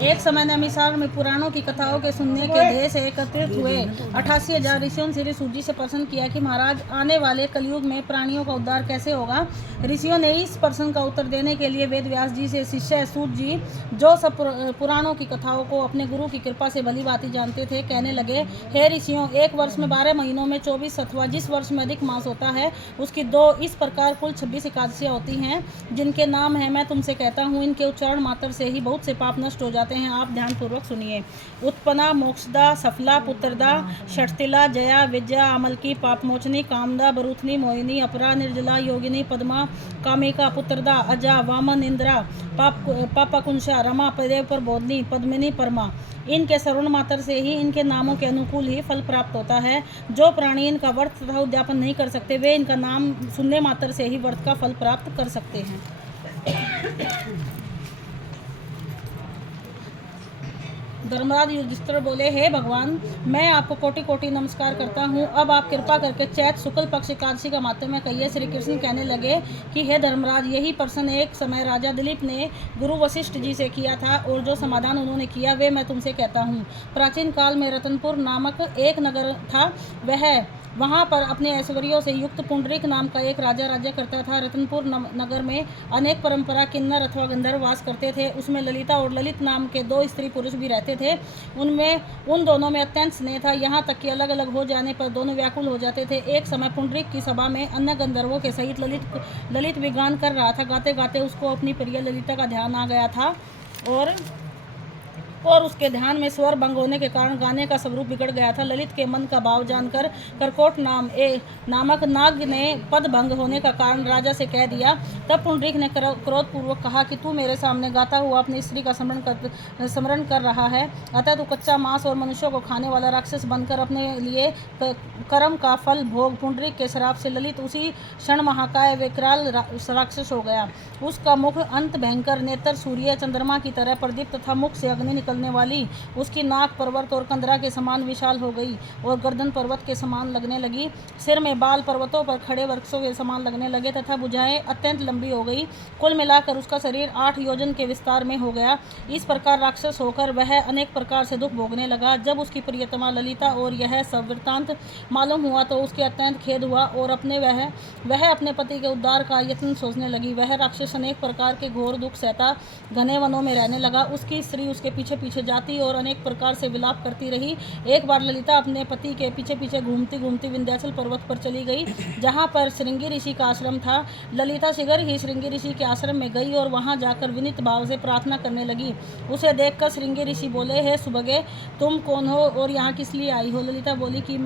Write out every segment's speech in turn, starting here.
एक समय नैमिषारण्य में पुराणों की कथाओं के सुनने के ध्येय से एकत्रित हुए 88,000 ऋषियों ने श्री सूत जी से प्रश्न किया कि महाराज, आने वाले कलयुग में प्राणियों का उद्धार कैसे होगा। ऋषियों ने इस प्रश्न का उत्तर देने के लिए वेद व्यास जी से शिष्य सूत जी, जो सब पुराणों की कथाओं को अपने गुरु की कृपा से भली भांति जानते थे, कहने लगे, हे ऋषियों, एक वर्ष में 12 महीनों में 24 अथवा जिस वर्ष में अधिक मास होता है उसकी 2 इस प्रकार कुल 26 एकादशियाँ होती हैं, जिनके नाम है मैं तुमसे कहता हूँ। इनके उच्चारण मात्र से ही बहुत से पाप नष्ट हो जाते हैं। आप ध्यानपूर्वक सुनिए। उत्पन्ना, मोक्षदा, सफला, पुत्रदा, षटतिला, जया, विजया, अमलकी, पापमोचनी, कामदा, बरूथनी, मोहिनी, अपरा, निर्जला, योगिनी, पद्मा, कामिका, पुत्रदा, अजा, वामन, इंद्रा, पापकुंशा, रमा, पदेव पर बोधनी, पद्मिनी, परमा। इनके श्रवण मात्र से ही इनके नामों के अनुकूल ही फल प्राप्त होता है। जो प्राणी इनका व्रत तथा उद्यापन नहीं कर सकते, वे इनका नाम सुनने मात्र से ही व्रत का फल प्राप्त कर सकते हैं। धर्मराज युधिष्ठिर बोले, हे भगवान, मैं आपको कोटि कोटि नमस्कार करता हूँ। अब आप कृपा करके चैत शुक्ल पक्ष एकादशी का माहात्म्य कहिए। श्री कृष्ण कहने लगे कि हे धर्मराज, यही प्रश्न एक समय राजा दिलीप ने गुरु वशिष्ठ जी से किया था, और जो समाधान उन्होंने किया वे मैं तुमसे कहता हूँ। प्राचीन काल में रतनपुर नामक एक नगर था। वहाँ पर अपने ऐश्वर्यों से युक्त पुंडरीक नाम का एक राजा राज्य करता था। रतनपुर नगर में अनेक परंपरा किन्नर अथवा गंधर्व वास करते थे। उसमें ललिता और ललित नाम के 2 स्त्री पुरुष भी रहते थे। उन दोनों में अत्यंत स्नेह था, यहाँ तक कि अलग अलग हो जाने पर दोनों व्याकुल हो जाते थे। एक समय पुंडरीक की सभा में अन्य गंधर्वों के सहित ललित भी गान कर रहा था। गाते गाते उसको अपनी प्रिय ललिता का ध्यान आ गया था, और उसके ध्यान में स्वर भंग होने के कारण गाने का स्वरूप बिगड़ गया था। ललित के मन का भाव जानकर करकोट नामक नाग ने पद भंग होने का कारण राजा से कह दिया। तब पुंडरीक ने क्रोधपूर्वक कहा कि तू मेरे सामने गाता हुआ अपनी स्त्री का स्मरण कर रहा है, अतः तू कच्चा मांस और मनुष्यों को खाने वाला राक्षस बनकर अपने लिए कर्म का फल भोग। पुंडरीक के श्राप से ललित उसी क्षण महाकाय विकराल राक्षस हो गया। उसका मुख अंत भयंकर, नेत्र सूर्य चंद्रमा की तरह प्रदीप्त तथा मुख से अग्नि निकलने वाली, उसकी नाक पर्वत और कंदरा के समान विशाल हो गई और गर्दन पर्वत के समान लगने लगी। सिर में बाल पर्वतों पर खड़े वृक्षों के समान लगने लगे तथा भुजाएं अत्यंत लंबी हो गई। कुल मिलाकर उसका शरीर 8 योजन के विस्तार में हो गया। इस प्रकार राक्षस होकर वह अनेक प्रकार से दुख भोगने लगा। जब उसकी प्रियतमा ललिता और यह सब वृत्तांत मालूम हुआ तो उसके अत्यंत खेद हुआ और वह अपने पति के उद्धार का यत्न सोचने लगी। वह राक्षस अनेक प्रकार के घोर दुख सहता घने वनों में रहने लगा। उसकी स्त्री उसके पीछे पीछे जाती और अनेक प्रकार से विलाप करती रही। एक बार ललिता अपने पति के पीछे पीछे घूमती घूमती विंध्याचल पर्वत पर चली गई, जहाँ पर श्रृंगी ऋषि का आश्रम था। ललिता शीघ्र ही श्रृंगी ऋषि के आश्रम में गई और वहाँ जाकर विनीत भाव से प्रार्थना करने लगी। उसे देखकर श्रृंगी ऋषि बोले, हे सुभगे, तुम कौन हो और यहाँ किस लिए आई हो। ललिता बोली कि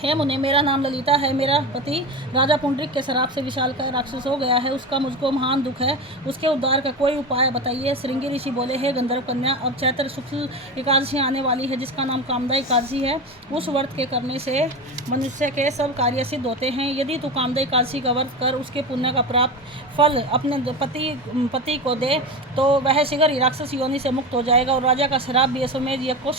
हे मुने, मेरा नाम ललिता है। मेरा पति राजा पुंडरीक के श्राप से विशालकाय राक्षस हो गया है। उसका मुझको महान दुख है। उसके उद्धार का कोई उपाय बताइए। श्रृंगी ऋषि बोले, हे गंधर्व कन्या, अब चैत्र शुक्ल एकादशी आने वाली है, जिसका नाम कामदा एकादशी है। उस व्रत के करने से मनुष्य के सब कार्य सिद्ध होते हैं। यदि तू कामदा एकादशी का व्रत कर उसके पुण्य का प्राप्त फल अपने पति को दे तो वह शीघ्र ही राक्षस योनि से मुक्त हो जाएगा और राजा का श्राप भी अश्वमेध यज्ञ को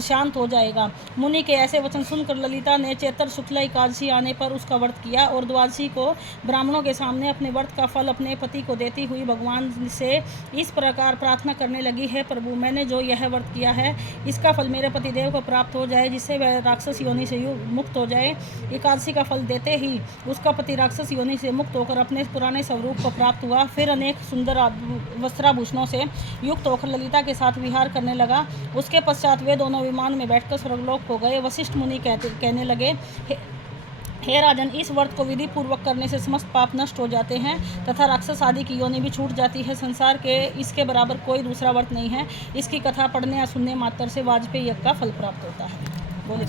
शांत हो जाएगा। मुनि के ऐसे वचन सुनकर ललिता ने चैत्र शुक्ला एकादशी आने पर उसका व्रत किया और द्वादशी को ब्राह्मणों के सामने अपने व्रत का फल अपने पति को देती हुई भगवान से इस प्रकार प्रार्थना करने लगी, हे प्रभु, मैंने जो यह व्रत किया है इसका फल मेरे पतिदेव को प्राप्त हो जाए, जिससे वह राक्षस योनि से मुक्त हो जाए। एकादशी का फल देते ही उसका पति राक्षस योनि से मुक्त होकर अपने पुराने स्वरूप को प्राप्त हुआ। फिर अनेक सुंदर वस्त्राभूषणों से युक्त होकर ललिता के साथ विहार करने लगा। उसके पश्चात वे दोनों विमान में बैठकर स्वर्गलोक को गए। वशिष्ठ मुनि कहने लगे, हे राजन, इस व्रत को विधि पूर्वक करने से समस्त पाप नष्ट हो जाते हैं तथा राक्षस आदि की योनि भी छूट जाती है। संसार के इसके बराबर कोई दूसरा व्रत नहीं है। इसकी कथा पढ़ने या सुनने मात्र से वाजपेयी यज्ञ का फल प्राप्त होता है। बोले